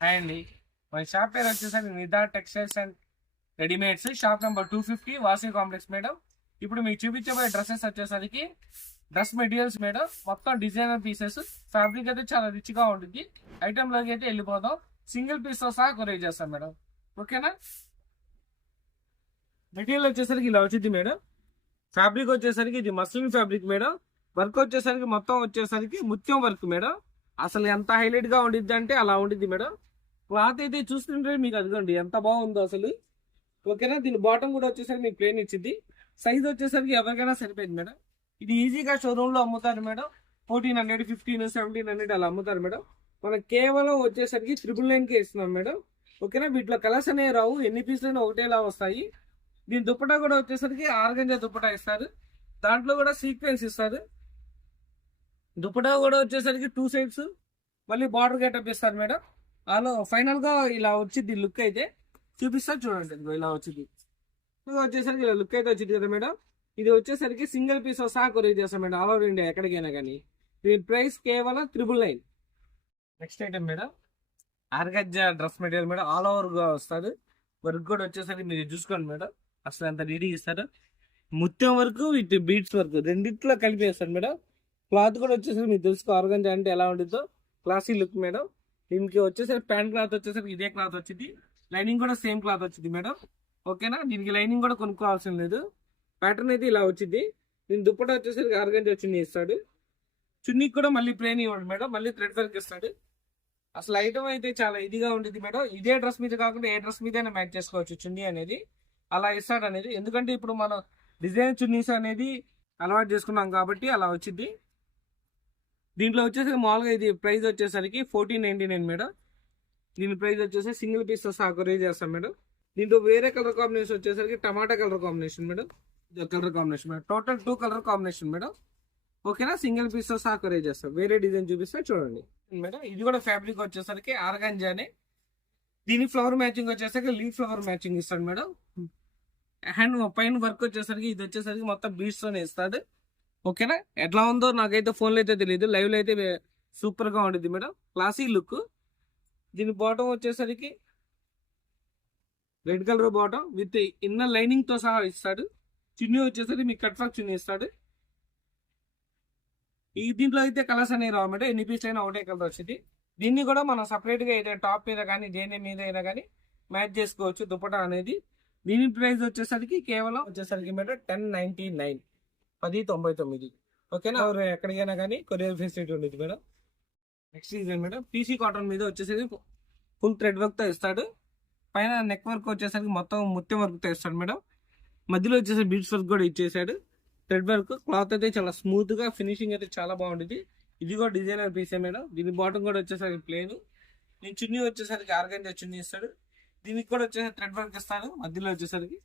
Hi అండి. మన shop పేరు వచ్చేసరికి Nida textiles and readymades, shop number 250, Vasavi complex madam. ఇప్పుడు మీకు చూపించబోయే డ్రెస్సెస్ వచ్చేసరికి డ్రెస్ మెటీరియల్స్ మేడం. మొత్తం డిజైనర్ పీసెస్, ఫ్యాబ్రిక్ అయితే చాలా రిచ్ గా ఉంటుంది. ఐటెంలోకి అయితే వెళ్ళిపోదాం. సింగిల్ పీస్ తో సహా కొరియర్ చేస్తాం మేడం. ఓకేనా. మెటీరియల్ వచ్చేసరికి ఇలా వచ్చింది మేడం. ఫ్యాబ్రిక్ వచ్చేసరికి ఇది మస్లిన్ ఫ్యాబ్రిక్ మేడం. వర్క్ వచ్చేసరికి మొత్తం వచ్చేసరికి ముత్యం వర్క్ మేడం. అసలు ఎంత హైలైట్ గా ఉండిద్ది అంటే అలా ఉండిద్ది మేడం. క్లాత్ అయితే చూస్తుంటే మీకు అదిగోండి ఎంత బాగుందో అసలు. ఓకేనా. దీని బాటమ్ కూడా వచ్చేసరికి మీకు ప్లేన్ ఇచ్చింది. సైజ్ వచ్చేసరికి ఎవరికైనా సరిపోయింది మేడం. ఇది ఈజీగా షోరూమ్ లో అమ్ముతారు మేడం. 1400, 15, 1700 అలా అమ్ముతారు మేడం. మనం కేవలం వచ్చేసరికి 999 కే ఇస్తున్నాం మేడం. ఓకేనా. వీటిలో కలర్స్ అనేవి రావు, ఎన్ని పీసులు ఒకటేలా వస్తాయి. దీని దుప్పటా కూడా వచ్చేసరికి ఆర్గంజా దుప్పటా ఇస్తారు. దాంట్లో కూడా సీక్వెన్స్ ఇస్తారు. దుప్పటా కూడా వచ్చేసరికి 2 సైడ్స్ మళ్ళీ బార్డర్ గెటప్ ఇస్తారు మేడం. అలా ఫైనల్ గా ఇలా వచ్చింది లుక్ అయితే. చూపిస్తా చూడండి. ఇలా వచ్చింది. ఇది వచ్చేసరికి ఇలా లుక్ అయితే వచ్చింది కదా మేడం. ఇది వచ్చేసరికి సింగిల్ పీస్ సహా కొరియర్ చేస్తాం మేడం, ఆల్ ఓవర్ ఇండియా ఎక్కడికైనా కానీ. దీని ప్రైస్ కేవలం 999. Next item madam, organza dress material madam. All over గా వస్తుంది. వర్క్ కూడా వచ్చేసరికి మీరు చూసుకోండి మేడం. అసలు ఎంత నీట్గా ఇస్తారు. ముత్యం వరకు ఇటు బీట్స్ వరకు రెండిట్లో కలిపి వేస్తారు మేడం. క్లాత్ కూడా వచ్చేసరికి మీకు తెలుసుకో ఆర్గంజా అంటే ఎలా ఉంటుందో. Classy look madam. దీనికి వచ్చేసరికి ప్యాంట్ క్లాత్ వచ్చేసరికి ఇదే క్లాత్ వచ్చింది. లైనింగ్ కూడా సేమ్ క్లాత్ వచ్చింది మేడం. ఓకేనా. దీనికి లైనింగ్ కూడా కొనుక్కోవాల్సిన లేదు. ప్యాటర్న్ అయితే ఇలా వచ్చింది. దీని దుప్పట వచ్చేసరికి ఆర్గంజా చున్నీ ఇస్తాడు. చున్నీకి కూడా మళ్ళీ ప్లేన్ ఇవ్వండి మేడం, మళ్ళీ థ్రెడ్ వర్క్ ఇస్తాడు. అసలు ఐటమ్ అయితే చాలా ఇదిగా ఉంటుంది మేడం. ఇదే డ్రెస్ మీద కాకుండా ఏ డ్రెస్ మీదైనా మ్యాచ్ చేసుకోవచ్చు చున్నీ అనేది. అలా ఇస్తాడు అనేది. ఎందుకంటే ఇప్పుడు మనం డిజైన్ చున్నీస్ అనేది అలవాటు చేసుకున్నాం కాబట్టి అలా వచ్చింది. దీంట్లో వచ్చేసరికి మామూలుగా ఇది ప్రైస్ వచ్చేసరికి 1499 మేడం. దీని ప్రైస్ వచ్చేసి సింగిల్ పీస్ తో సహా కొరియర్ చేస్తాం మేడం. దీంట్లో వేరే కలర్ కాంబినేషన్ వచ్చేసరికి tomato colour combination madam. Colour combination madam. Total 2 colour combination madam. ఓకేనా. సింగిల్ పీస్ తో సహా కొరియర్ చేస్తాం. వేరే డిజైన్ చూపిస్తే చూడండి మేడం. ఇది కూడా ఫ్యాబ్రిక్ వచ్చేసరికి ఆర్గాంజానే. దీని ఫ్లవర్ మ్యాచింగ్ వచ్చేసరికి లీఫ్ ఫ్లవర్ మ్యాచింగ్ ఇస్తాడు మేడం. హ్యాండ్ పైన వర్క్ వచ్చేసరికి ఇది వచ్చేసరికి మొత్తం బీడ్స్ తోనే ఇస్తాడు. ఓకేనా. ఎట్లా ఉందో నాకైతే ఫోన్లో అయితే తెలియదు, లైవ్ లో అయితే సూపర్ గా ఉంటుంది మేడం. Classy look. దీని బాటం వచ్చేసరికి red colour bottom with inner lining తో సహా ఇస్తాడు. చున్నీ వచ్చేసరికి మీకు కట్ వర్క్ చున్నీ ఇస్తాడు. ఈ దీంట్లో అయితే కలర్స్ అనేవి రావు మేడం. ఎన్ని పీస్ అయినా ఒకటే కలర్ వచ్చింది. దీన్ని కూడా మనం సపరేట్ గా ఏదైనా టాప్ మీద కానీ దేని మీద అయినా కానీ మ్యాచ్ చేసుకోవచ్చు దుపట్టా అనేది. దీని ప్రైస్ వచ్చేసరికి కేవలం వచ్చేసరికి మేడం 1099, 1099. ఓకేనా. ఎక్కడికైనా కానీ కొరియర్ ఫెసిలిటీ ఉండేది madam. Next design madam, PC cotton మీద వచ్చేసరికి ఫుల్ థ్రెడ్ వర్క్ తో ఇస్తాడు. పైన నెక్ వర్క్ వచ్చేసరికి మొత్తం ముత్యం వర్క్ తో ఇస్తాడు మేడం. మధ్యలో వచ్చేసరికి బీడ్స్ వర్క్ కూడా ఇచ్చేసాడు. Thread work. క్లాత్ అయితే చాలా స్మూత్ గా, ఫినిషింగ్ అయితే చాలా బాగుంటుంది. ఇది కూడా డిజైనర్ పీసే మేడం. దీని బాటం కూడా వచ్చేసరికి ప్లేన్. దీని చున్నీ వచ్చేసరికి ఆర్గంజా చున్నీ ఇస్తాడు. దీనికి కూడా వచ్చేసరికి థ్రెడ్ వర్క్ ఇస్తాడు మధ్యలో వచ్చేసరికి.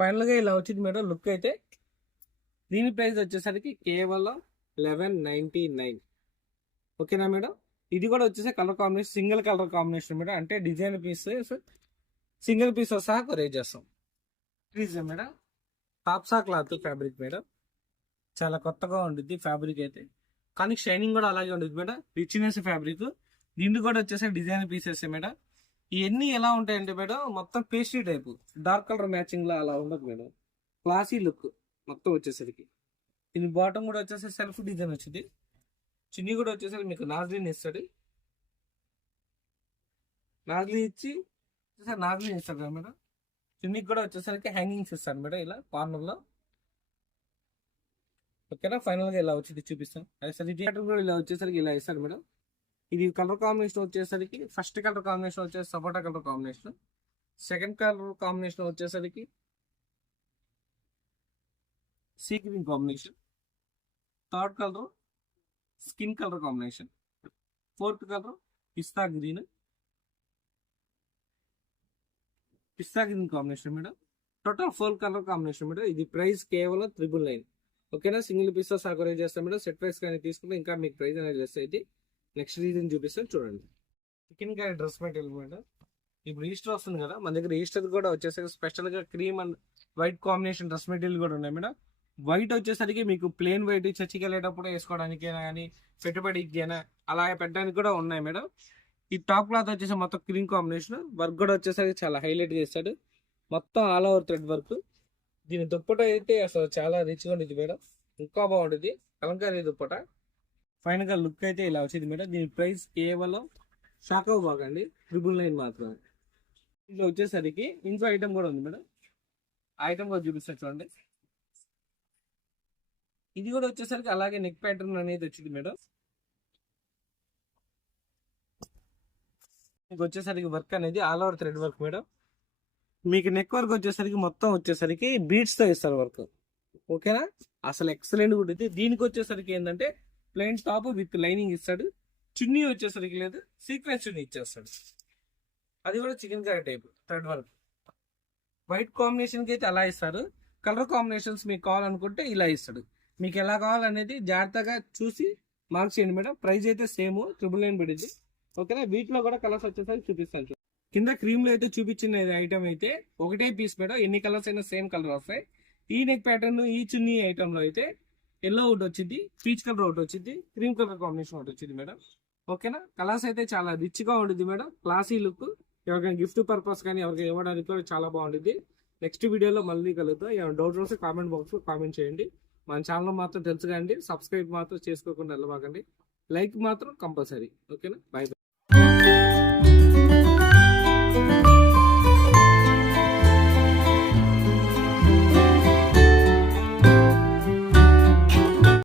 ఫైనల్ గా ఇలా వచ్చింది మేడం లుక్ అయితే. దీని ప్రైస్ వచ్చేసరికి కేవలం 1199. ఓకేనా మేడం. ఇది కూడా వచ్చేసి colour combination single colour combination madam. అంటే డిజైన్ పీస్ సింగిల్ పీస్ సహా కొరియర్ చేస్తాం. Please madam. టాప్సా క్లాత్ ఫ్యాబ్రిక్ మేడం. చాలా కొత్తగా ఉంటుంది ఫ్యాబ్రిక్ అయితే, కానీ షైనింగ్ కూడా అలాగే ఉంటుంది మేడం. Richness fabric. దీన్ని కూడా వచ్చేసి డిజైన్ పీసెస్ మేడం. ఇవన్నీ ఎలా ఉంటాయంటే మేడం మొత్తం pastry type, dark colour matching లా అలా ఉండదు మేడం. క్లాసీ లుక్ మొత్తం వచ్చేసరికి. దీని బాటమ్ కూడా వచ్చేసి సెల్ఫ్ డిజైన్ వచ్చింది. చున్నీ కూడా వచ్చేసరికి మీకు నాజ్లిన్ ఇస్తాడు. నాజ్లిన్ ఇచ్చి నాజ్లిన్ ఇస్తాడు కదా మేడం. చున్నీకి కూడా వచ్చేసరికి హ్యాంగింగ్స్ ఇస్తాడు మేడం ఇలా కార్నర్ లో. ఓకేనా. ఫైనల్ గా ఇలా వచ్చింది చూపిస్తాను. కూడా ఇలా వచ్చేసరికి ఇలా ఇస్తాడు మేడం. ఇది కలర్ కాంబినేషన్ వచ్చేసరికి ఫస్ట్ కలర్ కాంబినేషన్ వచ్చేసి సపోటా colour combination. Second colour combination వచ్చేసరికి sea green combination. Third colour skin colour combination. Fourth colour పిస్తా గ్రీన్. పిస్తా green combination madam. Total 4 colour combination madam. ఇది ప్రైస్ కేవలం 999. ఓకేనా. సింగిల్ పీస్ సాగరేజ్ చేస్తాం మేడం. సెట్ ప్రైస్ కానీ తీసుకుంటే ఇంకా మీకు ప్రైస్ అనేది లెస్ అయితే. నెక్స్ట్ రీజన్ చూపిస్తాను చూడండి. Chicken curry dress material madam. ఇప్పుడు ఈస్టర్ వస్తుంది కదా, మన దగ్గర ఈస్టర్ కూడా వచ్చేసరికి స్పెషల్ గా cream and white combination dress material కూడా ఉన్నాయి మేడం. వైట్ వచ్చేసరికి మీకు ప్లేన్ వైట్ చర్చికి వెళ్ళేటప్పుడు వేసుకోవడానికి కానీ పెట్టుబడికి అయినా అలాగే పెట్టడానికి కూడా ఉన్నాయి మేడం. ఈ టాప్ క్లాత్ వచ్చేసి మొత్తం క్రీమ్ కాంబినేషన్, వర్క్ కూడా వచ్చేసరికి చాలా హైలైట్ చేస్తాడు, మొత్తం ఆల్ ఓవర్ థ్రెడ్ వర్క్. దీని దుప్పట అయితే అసలు చాలా రిచ్గా ఉంటుంది మేడం, ఇంకా బాగుంటుంది కలంకారీ దుప్పట. ఫైనల్ గా లుక్ అయితే ఇలా వచ్చింది మేడం. దీని ప్రైస్ కేవలం షాకో బాగండి 999 మాత్రమే. ఇంట్లో వచ్చేసరికి ఇంకో ఐటమ్ కూడా ఉంది మేడం, ఆ ఐటమ్ కూడా చూపిస్తాను చూడండి. ఇది కూడా వచ్చేసరికి అలాగే నెక్ ప్యాటర్న్ అనేది వచ్చింది మేడం. మీకు వచ్చేసరికి వర్క్ అనేది all over thread work madam. మీకు నెక్ వర్క్ వచ్చేసరికి మొత్తం వచ్చేసరికి బీడ్స్ తో ఇస్తారు వర్క్, ఓకేనా. అసలు ఎక్సలెంట్ కూడా ఇది. దీనికి వచ్చేసరికి ఏంటంటే ప్లెయిన్ టాప్ విత్ లైనింగ్ ఇస్తాడు, చున్నీ వచ్చేసరికి లేదు సీక్వెన్స్ చున్నీ ఇచ్చేస్తాడు, అది కూడా chicken curry type thread work. White combination కి అయితే అలా ఇస్తారు, కలర్ కాంబినేషన్స్ మీకు కావాలనుకుంటే ఇలా ఇస్తాడు. మీకు ఎలా కావాలనేది జాగ్రత్తగా చూసి మార్క్ చేయండి మేడం. ప్రైస్ అయితే సేమ్ 999 పడింది, ఓకేనా. వీటిలో కూడా కలర్స్ వచ్చేసరికి చూపిస్తాను. కింద క్రీమ్ లో అయితే చూపించిన ఐటమ్ అయితే ఒకటే పీస్ మేడం, ఎన్ని కలర్స్ అయినా సేమ్ కలర్ వస్తాయి. ఈ నెక్ ప్యాటర్న్ ఈ చున్నీ ఐటమ్ లో అయితే ఎల్లో ఒకటి వచ్చింది, పీచ్ కలర్ ఒకటి వచ్చింది, క్రీమ్ కలర్ కాంబినేషన్ ఒకటి వచ్చింది మేడం, ఓకేనా. కలర్స్ అయితే చాలా రిచ్ గా ఉంటుంది మేడం, క్లాసీ లుక్. ఎవరికైనా గిఫ్ట్ పర్పస్ కానీ ఎవరికైనా ఇవ్వడానికి కూడా చాలా బాగుంటుంది. నెక్స్ట్ వీడియోలో మళ్ళీ కలుగుతాం. ఏమైనా డౌట్ వస్తే కామెంట్ బాక్స్ లో కామెంట్ చేయండి. మన ఛానల్ మాత్రం తెలుసు కానీ సబ్స్క్రైబ్ మాత్రం చేసుకోకుండా వెళ్ళబాకండి, లైక్ మాత్రం కంపల్సరీ, ఓకేనా. బై.